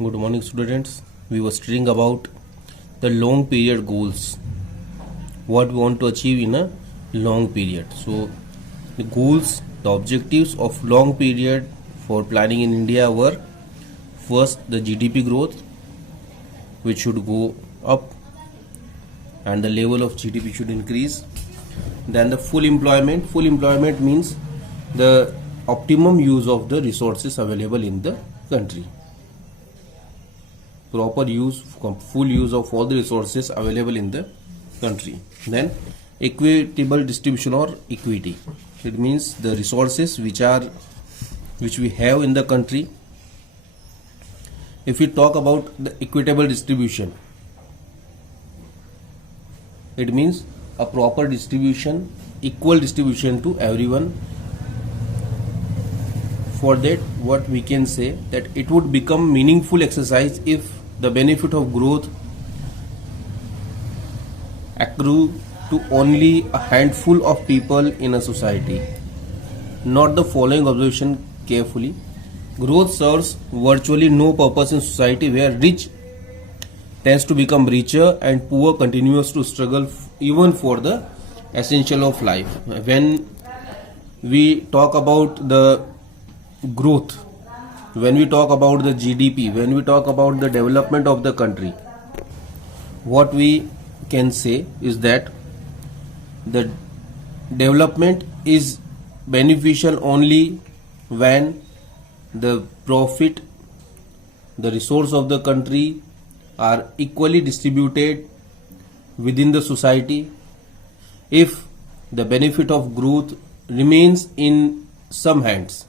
Good morning, students. We were studying about the long period goals. What we want to achieve in a long period. So, the goals, the objectives of long period for planning in India were first the GDP growth, which should go up, and the level of GDP should increase. Then the full employment. Full employment means the optimum use of the resources available in the country. Proper use, full use of all the resources available in the country. Then equitable distribution or equity. It means the resources which we have in the country. If we talk about the equitable distribution, it means a proper distribution, equal distribution to everyone. For that, what we can say that it would become meaningful exercise if the benefit of growth accrue to only a handful of people in a society. Note the following observation carefully. Growth serves virtually no purpose in society where rich tends to become richer and poor continues to struggle even for the essential of life. When we talk about the growth, when we talk about the GDP, when we talk about the development of the country, what we can say is that the development is beneficial only when the profit, the resource of the country are equally distributed within the society. If the benefit of growth remains in some hands,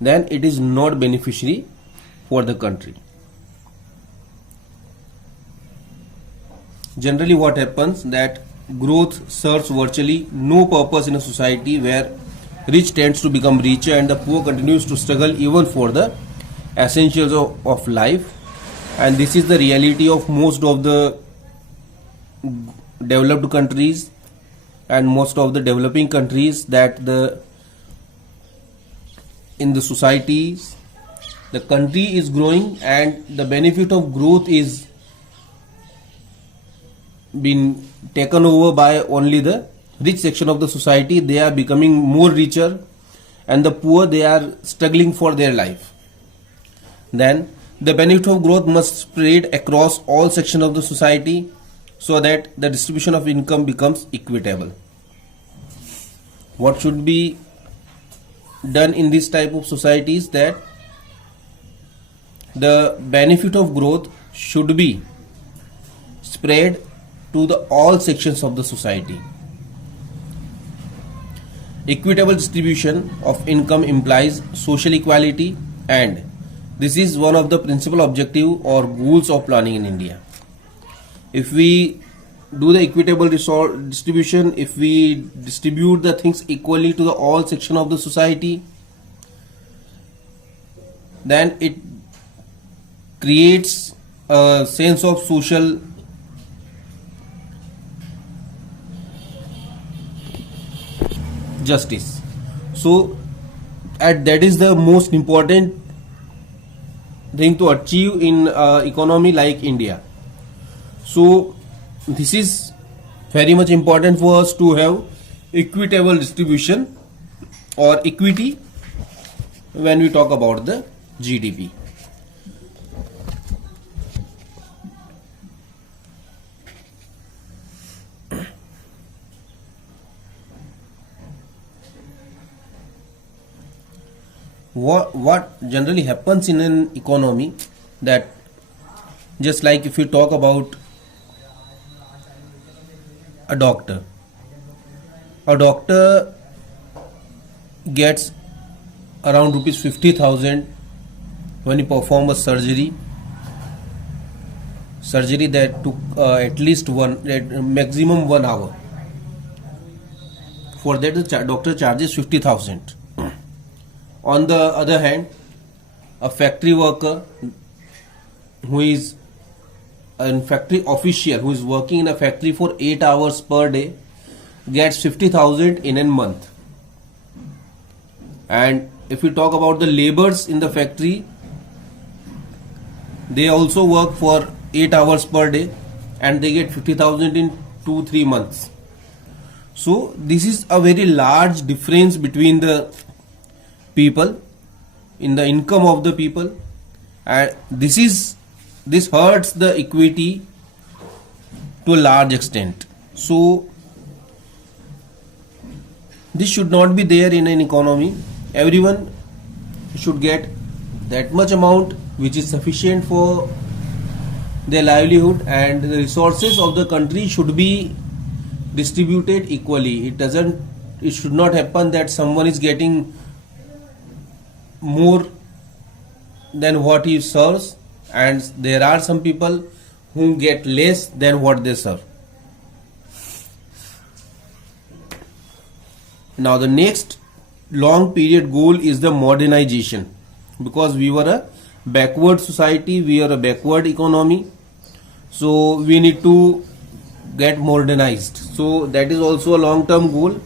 then it is not beneficiary for the country. Generally, what happens that growth serves virtually no purpose in a society where rich tends to become richer and the poor continues to struggle even for the essentials of life. And this is the reality of most of the developed countries and most of the developing countries, that in the societies the country is growing and the benefit of growth is being taken over by only the rich section of the society. They are becoming more richer and the poor, they are struggling for their life. Then the benefit of growth must spread across all sections of the society so that the distribution of income becomes equitable. What should be done in this type of societies, that the benefit of growth should be spread to the all sections of the society. Equitable distribution of income implies social equality, and this is one of the principal objective or goals of planning in India. If we do the equitable resource distribution, if we distribute the things equally to the all section of the society, then it creates a sense of social justice. So that is the most important thing to achieve in economy like India. So this is very much important for us to have equitable distribution or equity when we talk about the GDP. What generally happens in an economy, that just like if we talk about a doctor gets around rupees 50,000 when he perform a surgery that took at least maximum 1 hour. For that the doctor charges 50,000. On the other hand, a factory worker who is a factory official who is working in a factory for 8 hours per day gets 50,000 in a month. And if we talk about the laborers in the factory, they also work for 8 hours per day and they get 50,000 in 2-3 months. So this is a very large difference between the people in the income of the people, and this hurts the equity to a large extent. So this should not be there in an economy. Everyone should get that much amount which is sufficient for their livelihood, and the resources of the country should be distributed equally. It should not happen that someone is getting more than what he serves and there are some people who get less than what they serve. Now the next long period goal is the modernization, because we were a backward society, we are a backward economy, so we need to get modernized. So that is also a long term goal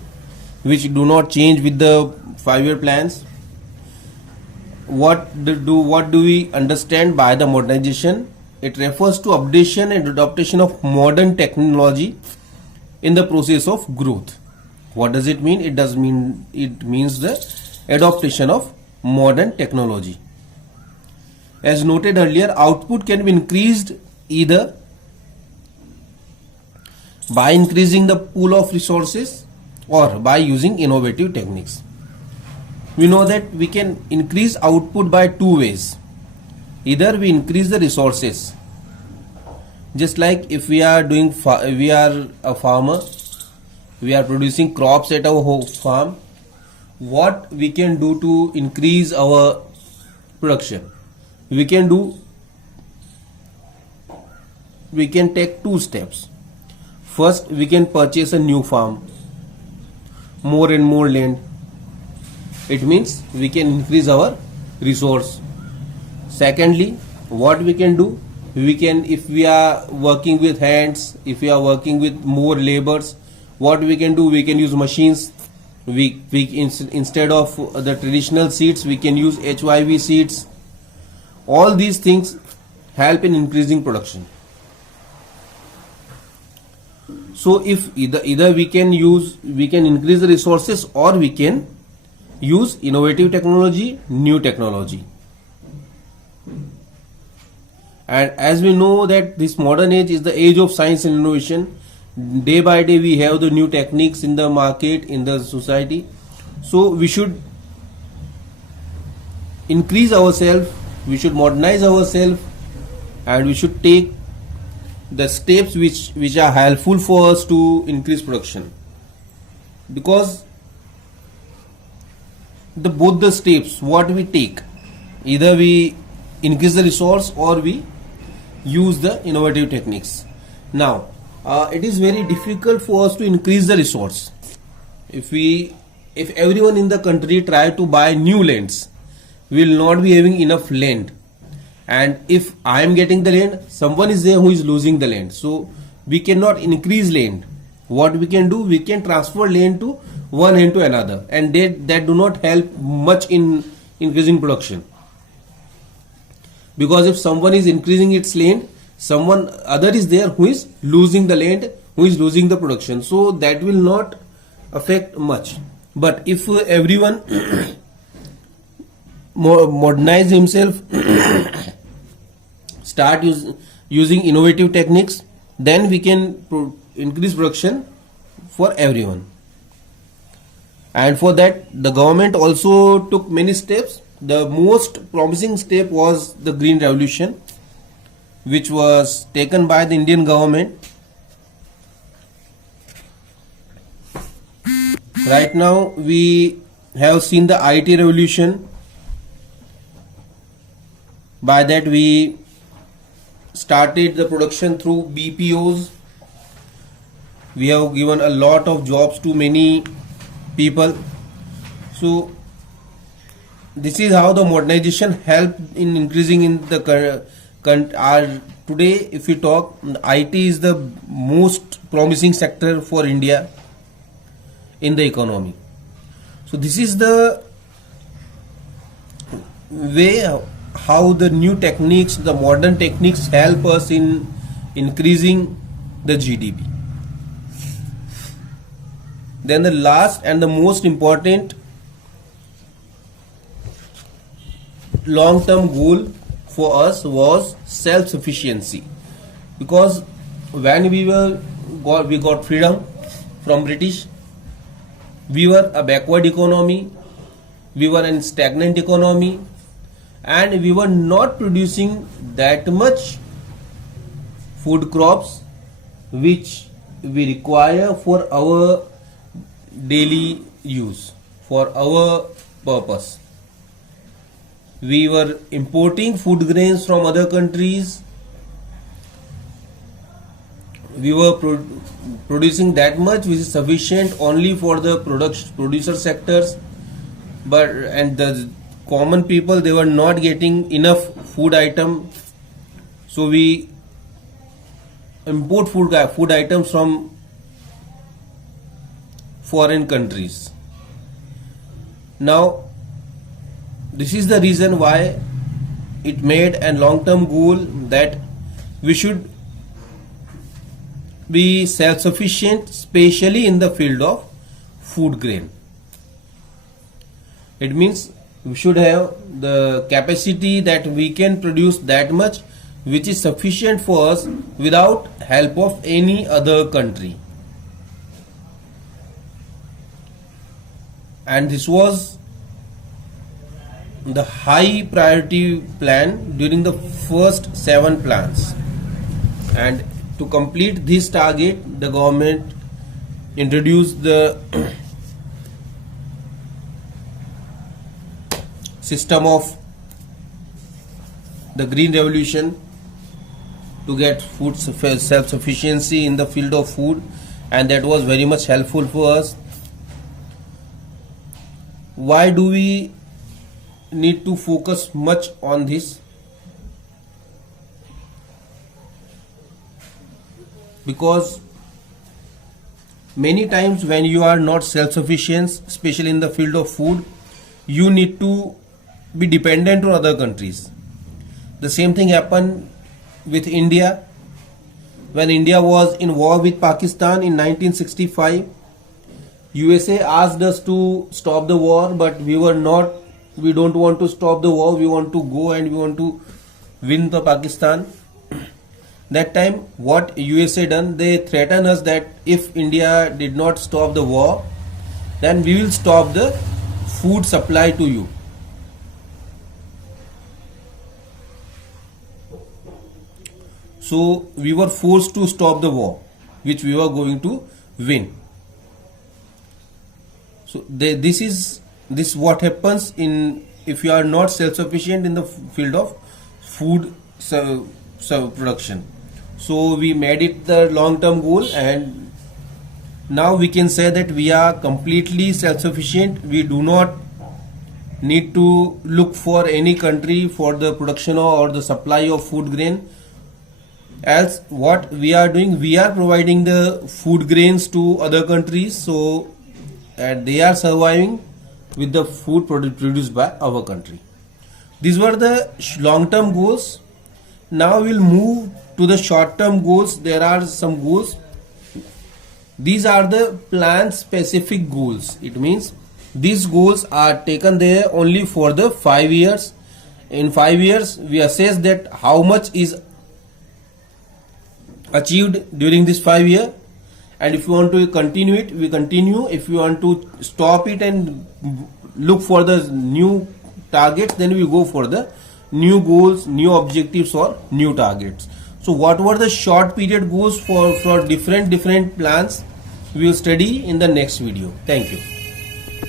which do not change with the 5-year plans. What do we understand by the modernization? It refers to updation and adaptation of modern technology in the process of growth. What does it mean? It means the adaptation of modern technology. As noted earlier, output can be increased either by increasing the pool of resources or by using innovative techniques. We know that we can increase output by two ways. Either we increase the resources, just like if we are a farmer, we are producing crops at our home farm. What we can do to increase our production? We can take two steps. First, we can purchase a new farm, more and more land. It means we can increase our resource. Secondly, what we can do, if we are working with hands, if we are working with more laborers, what we can do, we can use machines. Instead of the traditional seeds, we can use HYV seeds. All these things help in increasing production. So if either we can increase the resources, or we can use innovative technology, new technology. And as we know that this modern age is the age of science and innovation, day by day we have the new techniques in the market, in the society. So we should increase ourselves, we should modernize ourselves, and we should take the steps which are helpful for us to increase production. Because both the steps what we take, either we increase the resource or we use the innovative techniques. Now it is very difficult for us to increase the resource. If everyone in the country try to buy new lands, we will not be having enough land. And if I am getting the land, someone is there who is losing the land. So we cannot increase land. What we can do, we can transfer land to one hand to another, and that do not help much in increasing production. Because if someone is increasing its land, someone other is there who is losing the land, who is losing the production. So that will not affect much. But if everyone modernize himself, start using innovative techniques, then we can increase production for everyone. And for that, the government also took many steps. The most promising step was the Green Revolution, which was taken by the Indian government. Right now we have seen the IT revolution. By that we started the production through BPOs. We have given a lot of jobs to many people. So this is how the modernization helped in increasing in the today. If we talk, IT is the most promising sector for India in the economy. So this is the way how the new techniques, the modern techniques help us in increasing the GDP. Then the last and the most important long-term goal for us was self-sufficiency, because when we got freedom from British, we were a backward economy, we were in stagnant economy, and we were not producing that much food crops which we require for our daily use, for our purpose. We were importing food grains from other countries. We were producing that much which is sufficient only for the producer sectors, and the common people, they were not getting enough food item, so we import food items from foreign countries. Now this is the reason why it made a long-term goal that we should be self-sufficient, especially in the field of food grain. It means we should have the capacity that we can produce that much which is sufficient for us without help of any other country. And this was the high priority plan during the first 7 plans. And to complete this target, the government introduced the system of the Green Revolution to get food self-sufficiency in the field of food, and that was very much helpful for us. Why do we need to focus much on this? Because many times when you are not self-sufficient, especially in the field of food, you need to be dependent on other countries. The same thing happened with India. When India was in war with Pakistan in 1965, USA asked us to stop the war, but we don't want to stop the war, we want to go and we want to win the Pakistan. That time what USA done, they threatened us that if India did not stop the war, then we will stop the food supply to you. So we were forced to stop the war which we were going to win. So this what happens if you are not self-sufficient in the field of food production. So we made it the long-term goal, and now we can say that we are completely self-sufficient. We do not need to look for any country for the production or the supply of food grain. Else what we are doing, we are providing the food grains to other countries, so they are surviving with the food produced by our country. These were the long-term goals. Now we'll move to the short-term goals. There are some goals. These are the plan-specific goals. It means these goals are taken there only for the 5 years. In 5 years, we assess that how much is achieved during this 5 year, and if you want to continue it, we continue. If you want to stop it and look for the new targets, then we go for the new goals, new objectives or new targets. So what were the short period goals for different plans, we will study in the next video. Thank you.